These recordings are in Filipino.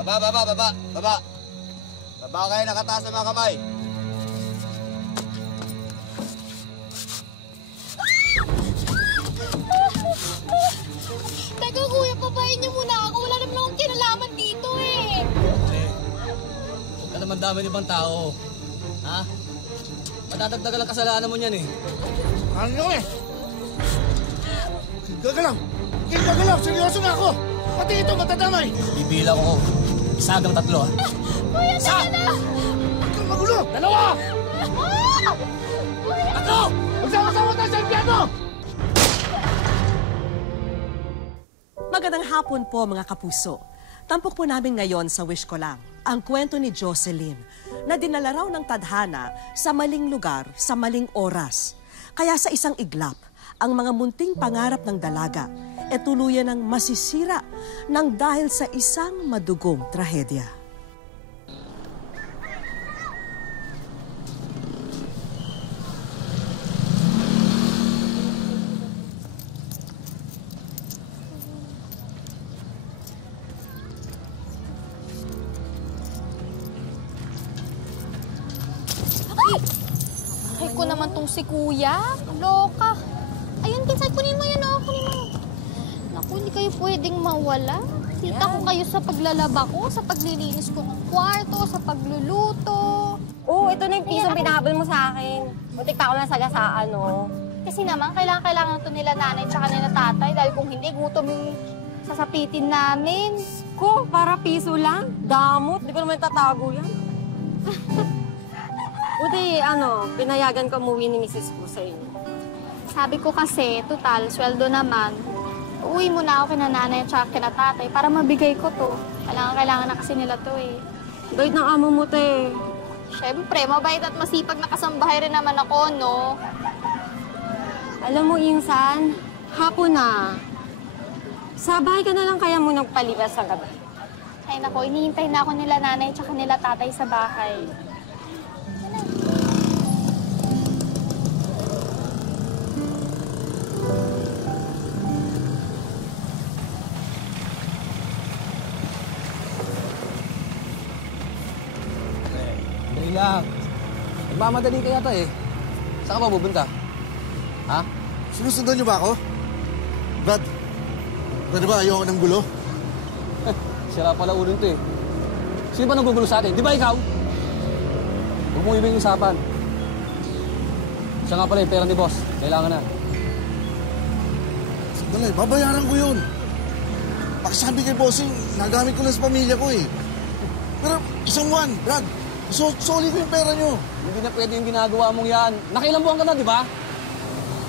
Baba! Baba kayo, nakataas sa mga kamay. Teka, kuya, pabayin niyo muna ako. Wala naman akong kinalaman dito eh. Huwag ka naman dami ibang tao. Ha? Matadagdagan ang kasalanan mo niyan eh. Ano eh? Gagalaw! Gagalaw! Seryoso na ako! Pati ito matadamay! Bibilang ko. Isa hanggang 3 ha. Kuya, teka na! Huwag kang magulo! 2! Kuya! 3! Magsama-sama tayo sa impyerno! Magandang hapon po mga kapuso. Tampok po namin ngayon sa Wish Ko Lang ang kwento ni Jocelyn na dinala raw ng tadhana sa maling lugar sa maling oras. Kaya sa isang iglap, ang mga munting pangarap ng dalaga e tuluyan ng masisira nang dahil sa isang madugong trahedya. Ay ko naman tong si kuya. Loka. Ayun, pinsan, kunin mo yun, oh. Kunin mo. Naku, hindi kayo pwedeng mawala. Kita ko kayo sa paglalaba ko, sa paglilinis ko ng kwarto, sa pagluluto. Oo, ito na yung pisang pinahabol mo sa akin. Muntik pa ako na sagasaan, no? Kasi naman, kailangan ito nila nanay tsaka nila tatay dahil kung hindi, gutom yung sasapitin namin. Ko, para piso lang? Damot, di ko naman tatago yan. Buti, pinayagan ko umuwi ni Mrs. ko sa inyo. Sabi ko kasi, total, sweldo naman. Uwi muna ako kina nanay at kina tatay para mabigay ko to. Kailangan na kasi nila to eh. Bait ng amo mo, te. Siyempre, mabait at masipag na kasambahay rin naman ako, no? Alam mo, Insan, hapon na. Sa bahay ka na lang kaya mo nagpalipas sa gabi. Ay nako, inihintay na ako nila nanay at nila tatay sa bahay. Dali lang. Nagmamadali ka yata eh. Saan ka ba pupunta? Ha? Sinusundan niyo ba ako? Brad, pwede ba ayoko ng gulo? Sira pala ulo nito eh. Sino ba nanggugulo sa atin? Di ba ikaw? Huwag mo ibig usapan. Siya nga pala yung pera ni boss. Kailangan na. Sandali, babayaran ko yun. Pakisabi kay bossing, nagamit ko lang sa pamilya ko eh. Pero isang buwan, Brad, soli ko yung pera niyo. Hindi na pwede yung ginagawa mong yan. Nakailang buwan ka na, di ba?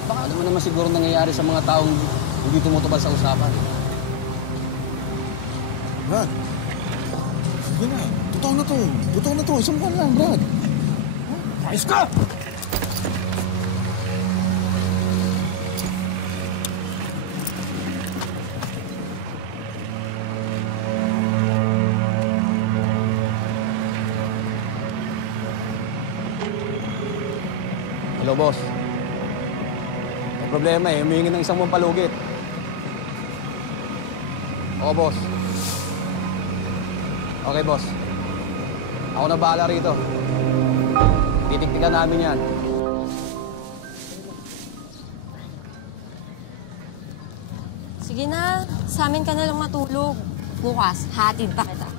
Baka naman siguro nangyayari sa mga taong hindi tumutubal sa usapan. Brad, sige na. Totoo na to. Totoo na to. Isang buwan lang, Brad. Ayos ka! Hello, boss. May problema eh. Humingi ng isang buwang palugit. Oo, boss. Okay, boss. Ako na bahala rito. Titiktikan namin yan. Sige na, sa amin ka na lang matulog. Bukas, hatid pa kita.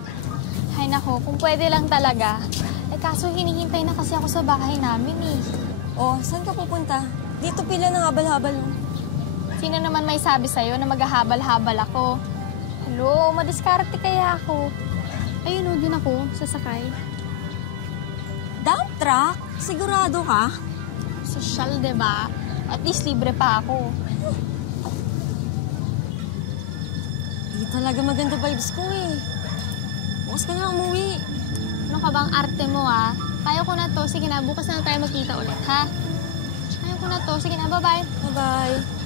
Ay nako, kung pwede lang talaga. Eh kaso hinihintay na kasi ako sa bahay namin eh. Oh, saan ka pupunta? Dito pila ng habal-habal. Sino naman may sabi sa'yo na maghahabal-habal ako? Hello, madiskarte kaya ako. Ayun o, dun ako, sasakay. Dump truck? Sigurado ka? Sosyal, diba? At least libre pa ako. Di talaga maganda vibes ko eh. Bukas ka na umuwi. Ano ka bang arte mo ah? Kaya ko na to. Sige na, bukas na tayo magkita ulit, ha? Kaya ko na to. Sige na, bye-bye. Bye-bye.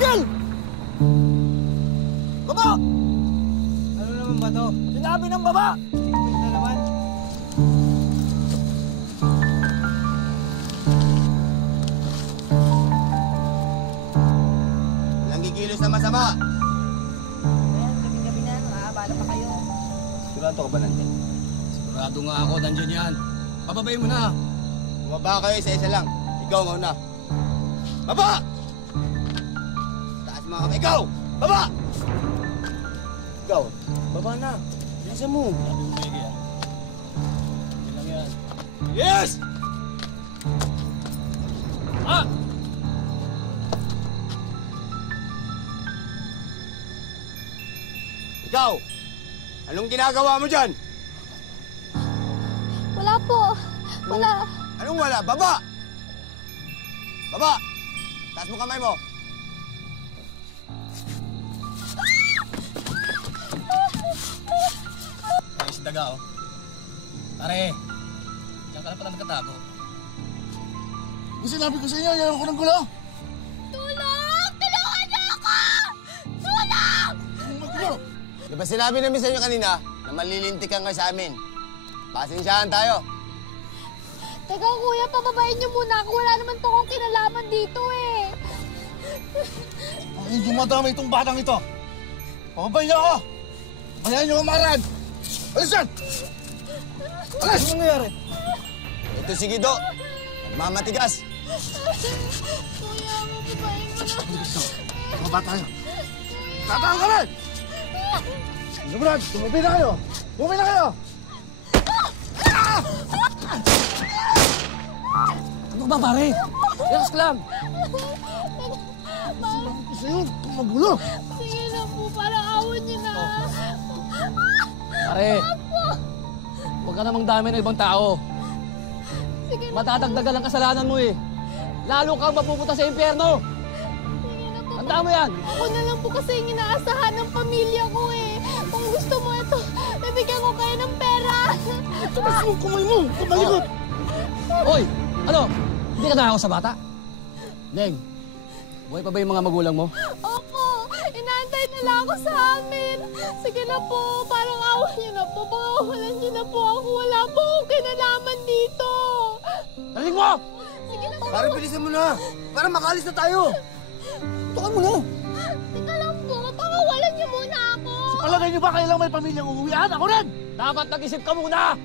Tigil! Baba! Ano naman ba to? Sinabi ng baba! Sipit na naman. Walang kikilos na masama. Sigurado ka ba nandyan? Sigurado nga ako, nandiyan yan. Pababayin mo na. Bumaba kayo isa-isa lang. Ikaw mauna. Baba! Taas mga kamay. Ikaw! Baba! Ikaw, baba na. Bilisan mo. Sabi mo, Megi, ah. Yan lang yan. Yes! Ah! Ikaw! Anong ginagawa mo dyan? Wala po. Wala. Anong wala? Baba! Baba! Taas mo kamay mo. Ay, si Daga, oh. Pare, diyan ka na pala nagkatago. Kung sinabi ko sa inyo, ayaw ko ng gulo. Tulong! Tulungan niyo ako! Tulong! Anong magulo? Di ba sinabi namin sa inyo kanina na malilintikan ka sa amin? Pasensyahan tayo. Teka, kuya, pababayin niyo muna ako. Wala naman po akong kinalaman dito eh. Hindi madama itong batang ito. Pababay niyo ako. Bayan niyo kamarad. Alis yan! Alis! Ano nangyayari? Ito si Guido. Nagmamatigas. Kuya, pababayin mo na. Mga bata kayo. Tataan ka rin! Ano Brad? Tumubi na kayo! Tumubi na kayo! Ano ba, pare? Relax lang. Isa yun, kung magulo. Sige na po, parang awan niyo na. Pare, huwag ka namang dami ng ibang tao. Sige na, Matatagdagan ang kasalanan mo eh. Lalo kang mapupunta sa impyerno. sige na po. Tandaan mo yan. Ako na lang po kasi yung inaasahan ng pamilya ko eh. Kung gusto mo ito, bibigyan ko kayo ng pera. Tumas mo, kumay mo, kumalikot. Hoy, ano? Hindi ka nakakaw sa bata? Neng, buhay pa ba yung mga magulang mo? Opo, inaantay nila ako sa amin. Sige na po, parang awan niyo na po. Pakawalan niyo na po ako. Wala po akong kinalaman dito. Narinig mo! Sige na po. Pare, bilisan mo na. Para makalis na tayo. Tukan mo na. Teka lang po, pakawalan niyo muna ako. Palagay niyo ba kailang may pamilyang uuwian? Ako rin! Dapat nag-isip ka muna!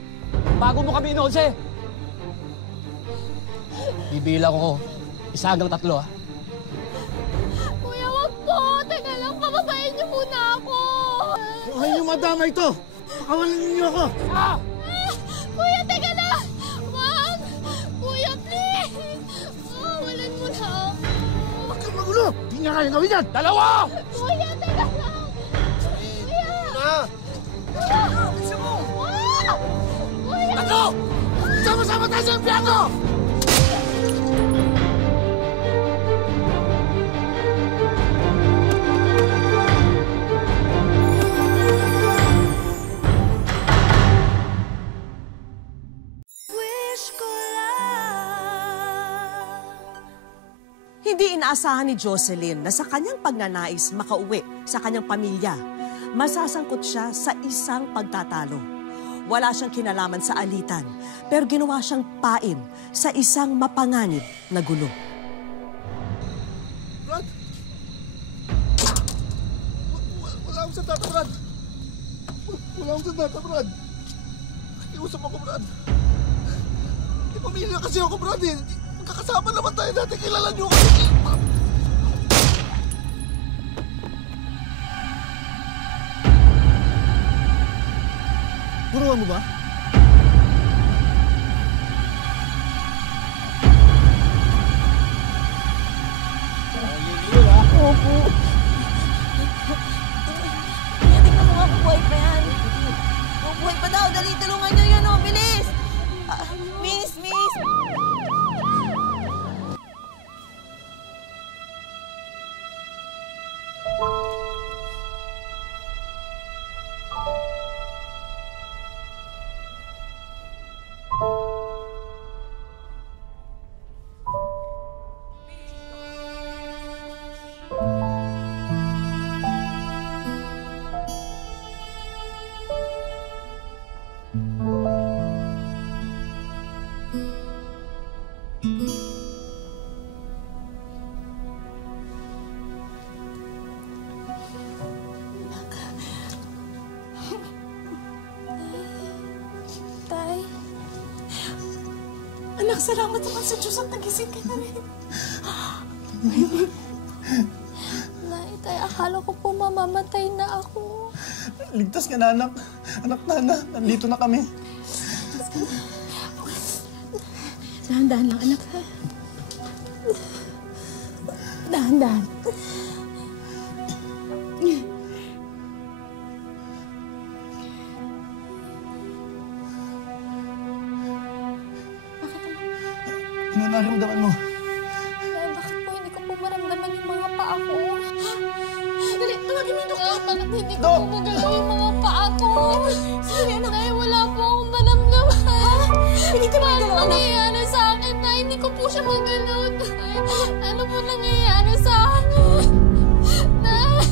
Bago mo kami inolse. Bibila ko. 1 hanggang 3, ah. Kuya, wag po. Teka lang, pababayin niyo muna ako. Kung ayaw niyo madama ito, pakawalan niyo ako. Ah! Kuya, teka lang. Wag. Kuya, please. Pakawalan mo na ako. Huwag kang magulo. Hindi niya kaya gawin yan. 2! Kuya, teka lang. Kuya. Kuya. Gusto mo? Kuya. 3! Sama-sama tayo sa impyerno! Hindi inaasahan ni Jocelyn na sa kanyang pagnanais makauwi sa kanyang pamilya, masasangkot siya sa isang pagtatalo. Wala siyang kinalaman sa alitan, pero ginawa siyang pain sa isang mapanganib na gulo. Brad! Wala akong sandata, Brad! Wala akong sandata, Brad! Nakiusap ako, Brad! May pamilya kasi ako, Brad, eh! Magkakasama naman tayo dati, kilala niyo ako! Turuan mo ba? Opo. Tingnan mo nga kung buhay pa yan. Kung buhay pa daw, dali, tulungan niyo yun, oh, bilis! Miss! Anak, salamat naman sa Diyos at nagising ka na rin. Nay, tay, akala ko po mamamatay na ako. Ligtas ka na, anak. Anak, Nana, nandito na kami. Dahan-dahan lang, anak, ha? Dahan-dahan. Ano nararamdaman mo? Nay, bakit po hindi ko po maramdaman yung mga paa ko? Dali, tawagin mo yung doktor. Bakit hindi ko po magalaw yung mga paa ko? Sige, anak. Nay, wala po akong maramdaman. Hindi ka magalaw, anak. Ano nangyayari sa akin, Nay? Hindi ko po siya magalaw, Nay. Ano po nangyayari sa akin? Nay!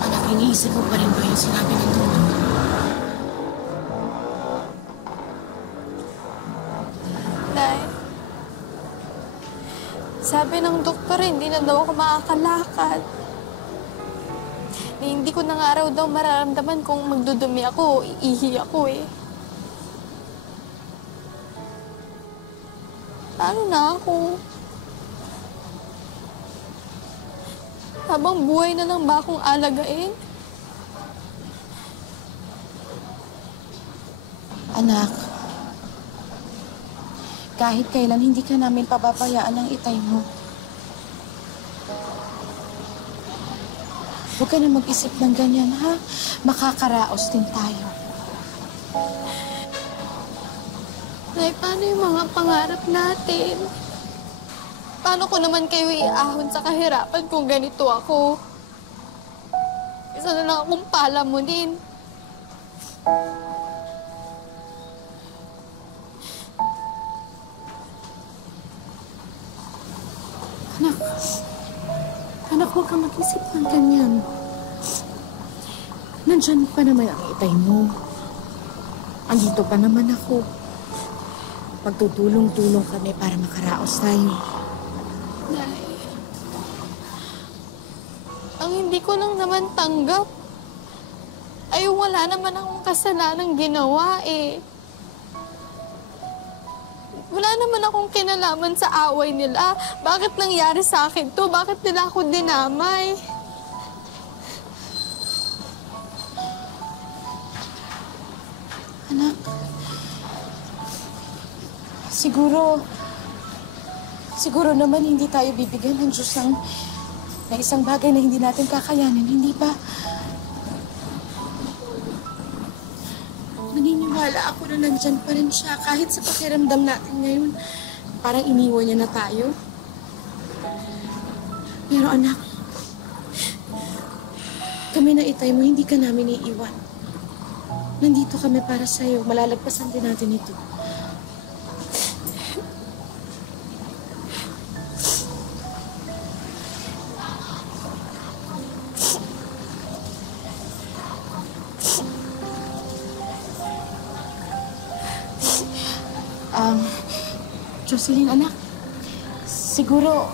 Anak, iniisip mo pa rin ba yung sinabi ng doktor? Nay, sabi ng doktor, hindi na daw ako makakalakad. Hindi ko na nga raw daw mararamdaman kung magdudumi ako o iihi ako eh. Paano na ako? Habang buhay na lang ba akong alagain? Anak, kahit kailan hindi ka namin pababayaan ng itay mo. Huwag ka na mag-isip ng ganyan, ha? Makakaraos din tayo. Nay, paano yung mga pangarap natin? Paano ko naman kayo iahon sa kahirapan kung ganito ako? Isa na lang akong palamunin. Anak, huwag kang mag-isip ng ganyan. Nandyan pa naman ang itay mo. Andito pa naman ako. Magtutulong-tulong kami para makaraos tayo. Nay, ang hindi ko lang naman tanggap ay wala naman akong kasalanang ginawa eh. Wala naman akong kinalaman sa away nila. Bakit nangyari sa akin to? Bakit nila ako dinamay? Anak, siguro naman hindi tayo bibigyan ng Diyos ng isang bagay na hindi natin kakayanin, hindi ba? Naniniwala ako na nandyan pa rin siya kahit sa pakiramdam natin ngayon. Parang iniwan niya na tayo. Pero anak, kami na itay mo, hindi ka namin iiwan. Nandito kami para sa'yo. Malalagpasan din natin ito. Jocelyn, anak, siguro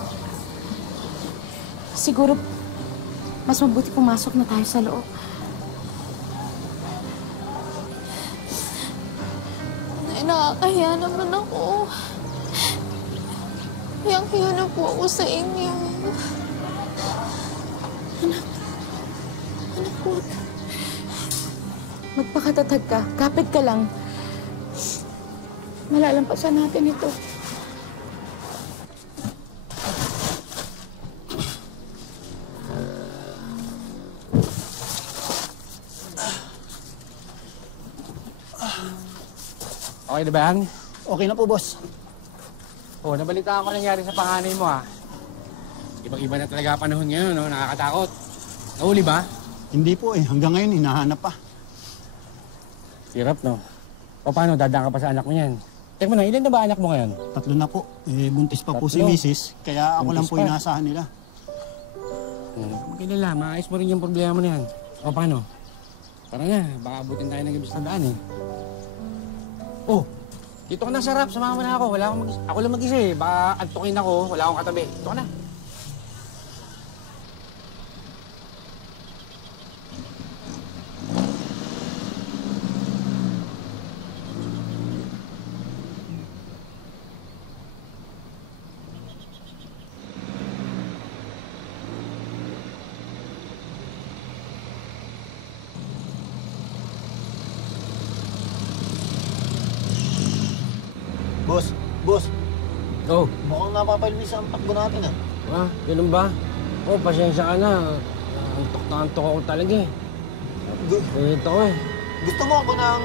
mas mabuti pumasok na tayo sa loob. Nay, nakakahiya naman ako. Hiyang-hiya na po ako sa inyo. Anak, huwag. Magpakatatag ka. Kapit ka lang. Malalampasan natin ito. Okay na ba yan? Okay na po, boss. Oh, nabalitaan ko nangyari sa panganay mo, ha? Ibang-iba na talaga panahon ngayon, no? Nakakatakot. Nahuli ba? Hindi po eh. Hanggang ngayon, hinahanap pa. Sirap, no? O paano, dadaan ka pa sa anak mo yan? Teka mo na, ilan na ba anak mo ngayon? 3 na po. Buntis pa po si 3. Mrs. Kaya ako lang Buntis po pa. inaasahan nila. Magkilala, maayos mo rin yung problema mo na yan. O paano? Tara na, baka abutin tayo ng gabi sa daan eh. Oh, dito ka na sa harap, samahan mo na ako. Ako lang mag-isa eh. Baka antukin ako, wala akong katabi. Dito ka na. Boss, Oh, mukhang napapalimis ang takbo natin ganun ba? Oh, pasensya ka na. Antok na antok ako talaga eh. Ito ko eh. Gusto mo ako ng...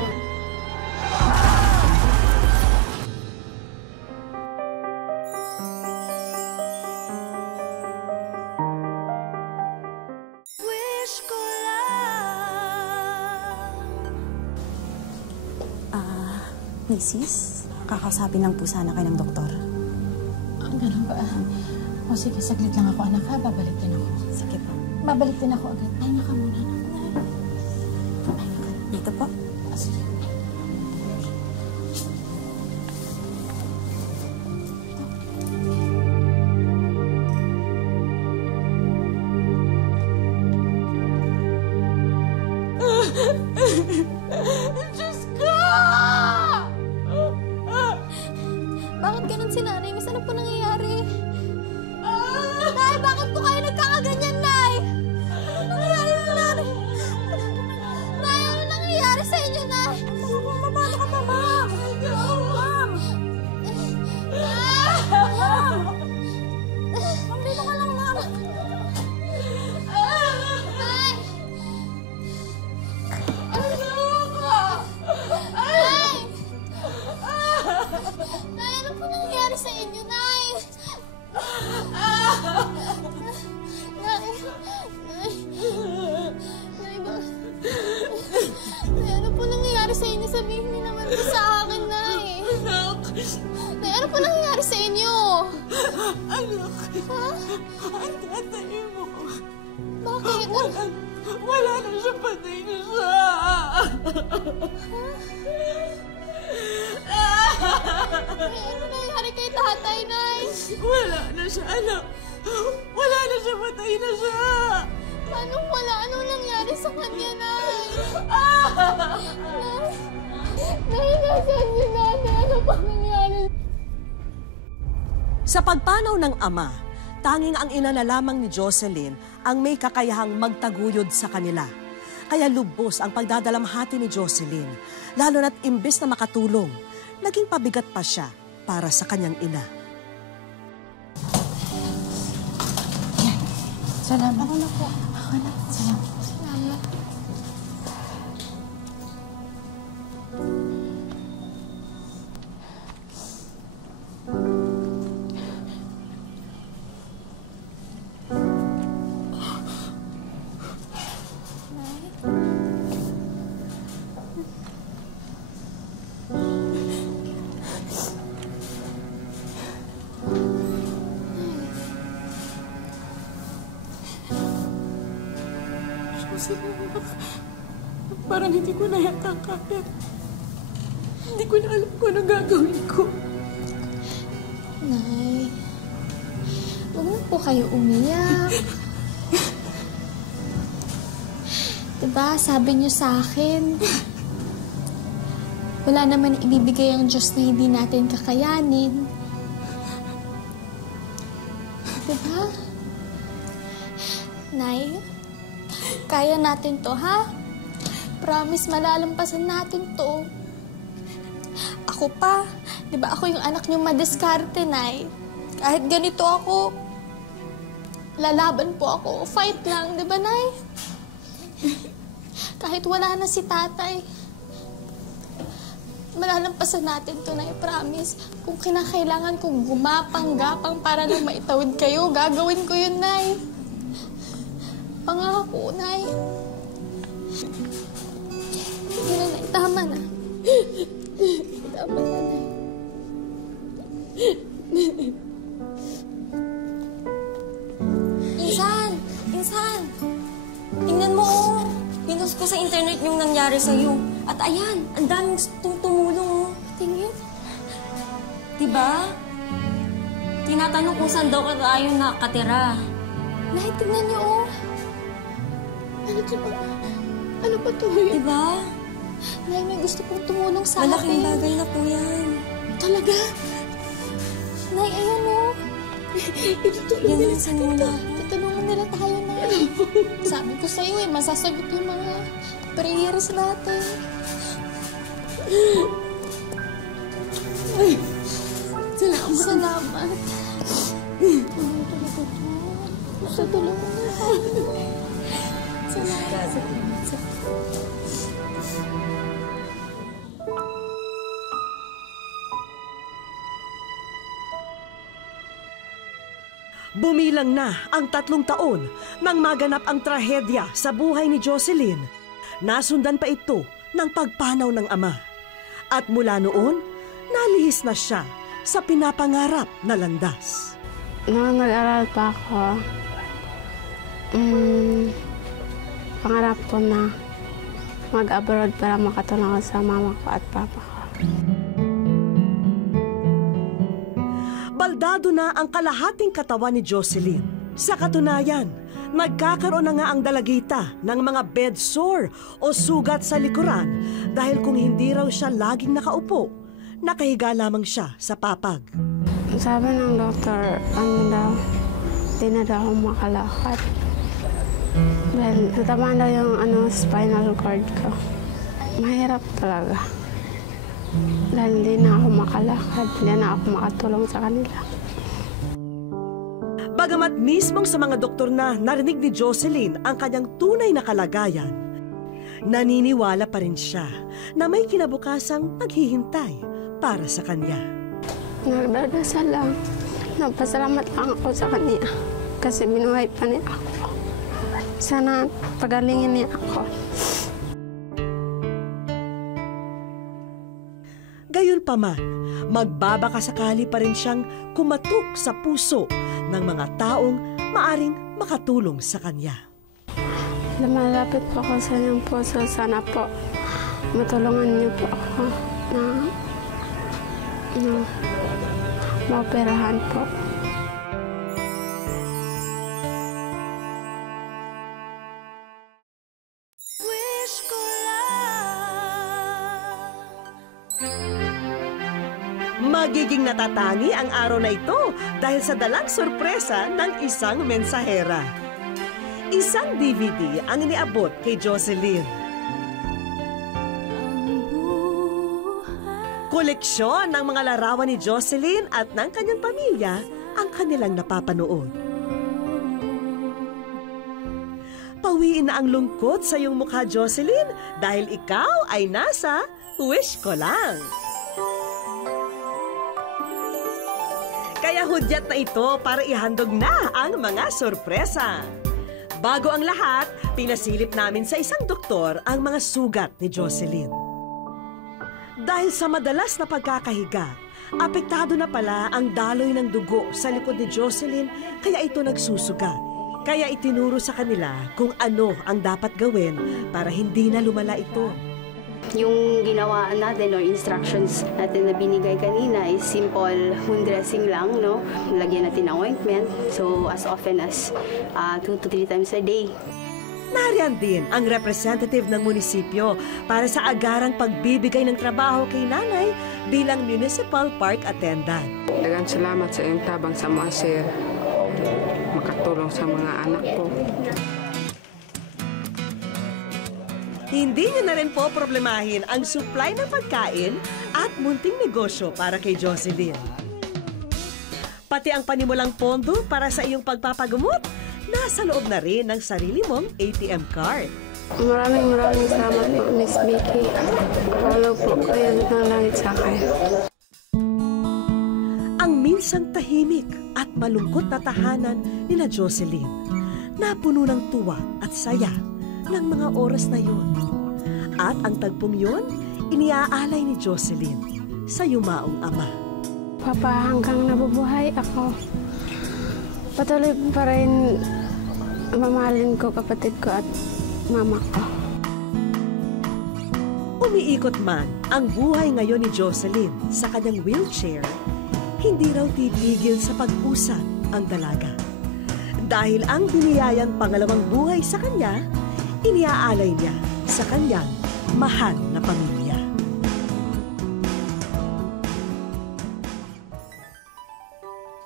Mrs., kakausapin lang po sana kayo ng doktor. Ganun ba? O sige, saglit lang ako, anak ha. Babalik din ako. Sige po. Babalik din ako agad. Ay, naka muna. Dito po. Sige. Diyos ko! Bakit ganun si nanay? Miss, ano po nangyayari? Nay, bakit po kayo nagkakaganyan, Nay? Ano nangyayari sa nanay? Nay, ano nangyayari sa inyo, Nay? Paano ka pa, Ma'am? Ma'am! Ma'am, dito ka lang, Ma'am. Nay! Nay! Nay, ano po nangyayari sa inyo, Nay? Nay! Nay, Nay, ano po nangyayari sa inyo? Sabihin niyo naman po sa akin, Nay. Nay, ano po nangyayari sa inyo? Anak, Ha? ang tatay mo. Bakit? Wala na siya, patay na siya. Nay, ano nangyayari kay tatay, Nay? Wala na siya, anak. Wala na siya, patay na siya. Paano wala? Anong nangyari sa kanya, Nay? Nay, nasaan si nanay? Ano pa nangyari? Sa pagpanaw ng ama, tanging ang ina na lamang ni Jocelyn ang may kakayahang magtaguyod sa kanila. Kaya lubos ang pagdadalamhati ni Jocelyn, lalo na't imbes na makatulong, naging pabigat pa siya para sa kanyang ina. Salamat. Ako na po. Ako na. Salamat. Salamat. Parang hindi ko na yata kaya. Hindi ko na alam kung anong gagawin ko. Nay, huwag na po kayo umiyak. Diba, sabi niyo sa akin, wala naman ibibigay ang Diyos na hindi natin kakayanin. Diba? Nay, kaya natin to, ha? Promise, malalampasan natin to. Ako pa, di ba ako yung anak niyo madiskarte, Nay? Kahit ganito ako, lalaban po ako. Fight lang, di ba, Nay? Kahit wala na si tatay, malalampasan natin to, Nay. Promise. Kung kinakailangan kong gumapang-gapang para lang maitawid kayo, gagawin ko yun, Nay. Pangako, Nay. Sige na, Nay. Tama na. Tama na, Nay. Insan, tingnan mo, oh. Pinost ko sa internet yung nangyari sa'yo. At ayan, ang daming tumulong, oh. Tingin. Diba? Tinatanong kung saan daw tayo nakatira. Nay, tingnan niyo, oh. Ano to ba? Ano ba to? Diba? Nay, may gusto pong tumulong sa akin. Malaking bagay na po yan. Talaga? Nay, ayan, oh. Yan ang sanula. Tutulungan nila tayo na. Sabi ko sa'yo eh, masasagot yung mga prayers natin. Salamat. Salamat. Sa tulungan nila. Salamat. Bumilang na ang 3 taon nang maganap ang trahedya sa buhay ni Jocelyn. Nasundan pa ito ng pagpanaw ng ama. At mula noon, nalihis na siya sa pinapangarap na landas. Noong nag-aral pa ako, pangarap ko na mag-abroad para makatulong sa mama ko at papa ko. Baldado na ang kalahating katawan ni Jocelyn. Sa katunayan, nagkakaroon na nga ang dalagita ng mga bed sore o sugat sa likuran dahil kung hindi raw siya laging nakaupo, nakahiga lamang siya sa papag. Sabi ng doktor, di na daw ako makalakad. Dahil natamaan daw yung spinal cord ko. Mahirap talaga. Dahil hindi na ako makalakad, hindi na ako makatulong sa kanila. Bagamat mismong sa mga doktor na narinig ni Jocelyn ang kanyang tunay na kalagayan, naniniwala pa rin siya na may kinabukasang maghihintay para sa kanya. Nagdadasal lang. Nagpasalamat lang ako sa kanya kasi binuhay pa niya ako. Sana pagalingin niya ako. Gayunpaman, magbabakasakali pa rin siyang kumatok sa puso ng mga taong maaring makatulong sa kanya. Lumalapit po ako sa inyong puso. Sana po matulungan niyo po ako na maoperahan po. Magiging natatangi ang araw na ito dahil sa dalang sorpresa ng isang mensahera. Isang DVD ang iniabot kay Jocelyn. Koleksyon ng mga larawan ni Jocelyn at ng kanyang pamilya ang kanilang napapanood. Pawiin na ang lungkot sa iyong mukha, Jocelyn, dahil ikaw ay nasa Wish Ko Lang. Kaya hudyat na ito para ihandog na ang mga sorpresa. Bago ang lahat, pinasilip namin sa isang doktor ang mga sugat ni Jocelyn. Dahil sa madalas na pagkakahiga, apektado na pala ang daloy ng dugo sa likod ni Jocelyn kaya ito nagsusugat. Kaya itinuro sa kanila kung ano ang dapat gawin para hindi na lumala ito. Yung ginawa natin or instructions natin na binigay kanina is simple wound dressing lang, no? Lagyan natin ng ointment. So as often as 2 to 3 times a day. Nariyan din ang representative ng munisipyo para sa agarang pagbibigay ng trabaho kay nanay bilang municipal park attendant. Daghang salamat sa iyong tabang sa mga sir. Makatulong sa mga anak ko. Hindi niyo na rin po problemahin ang supply ng pagkain at munting negosyo para kay Jocelyn. Pati ang panimulang pondo para sa iyong pagpapagamot, nasa loob na rin ng sarili mong ATM card. Maraming salamat po, Miss Vicky. Lalo po kayo ng langit sa akin. Ang minsang tahimik at malungkot na tahanan nila Jocelyn, napuno ng tuwa at saya ng mga oras na yun. At ang tagpong yun, iniaalay ni Jocelyn sa yumaong ama. Papa, hanggang nabubuhay ako, patuloy pa rin mamahalin ko kapatid ko at mama ko. Umiikot man ang buhay ngayon ni Jocelyn sa kanyang wheelchair, hindi raw titigil sa pag-usad ang dalaga. Dahil ang biniyayang pangalawang buhay sa kanya, iniaalay niya sa kanyang mahal na pamilya.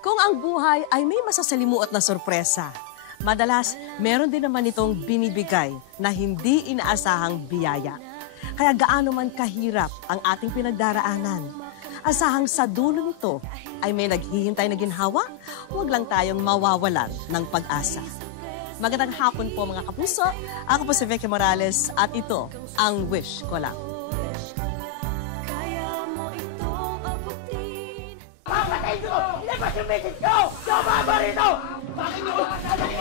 Kung ang buhay ay may masasalimuot na sorpresa, madalas meron din naman itong binibigay na hindi inaasahang biyaya. Kaya gaano man kahirap ang ating pinagdaraanan, asahang sa dulo nito ay may naghihintay na ginhawa, huwag lang tayong mawawalan ng pag-asa. Magandang hapon po mga kapuso. Ako po si Vicky Morales at ito ang Wish Ko Lang. Papatayin ko! Ilabas yung message ko! Yung mga barito! Bakit nyo?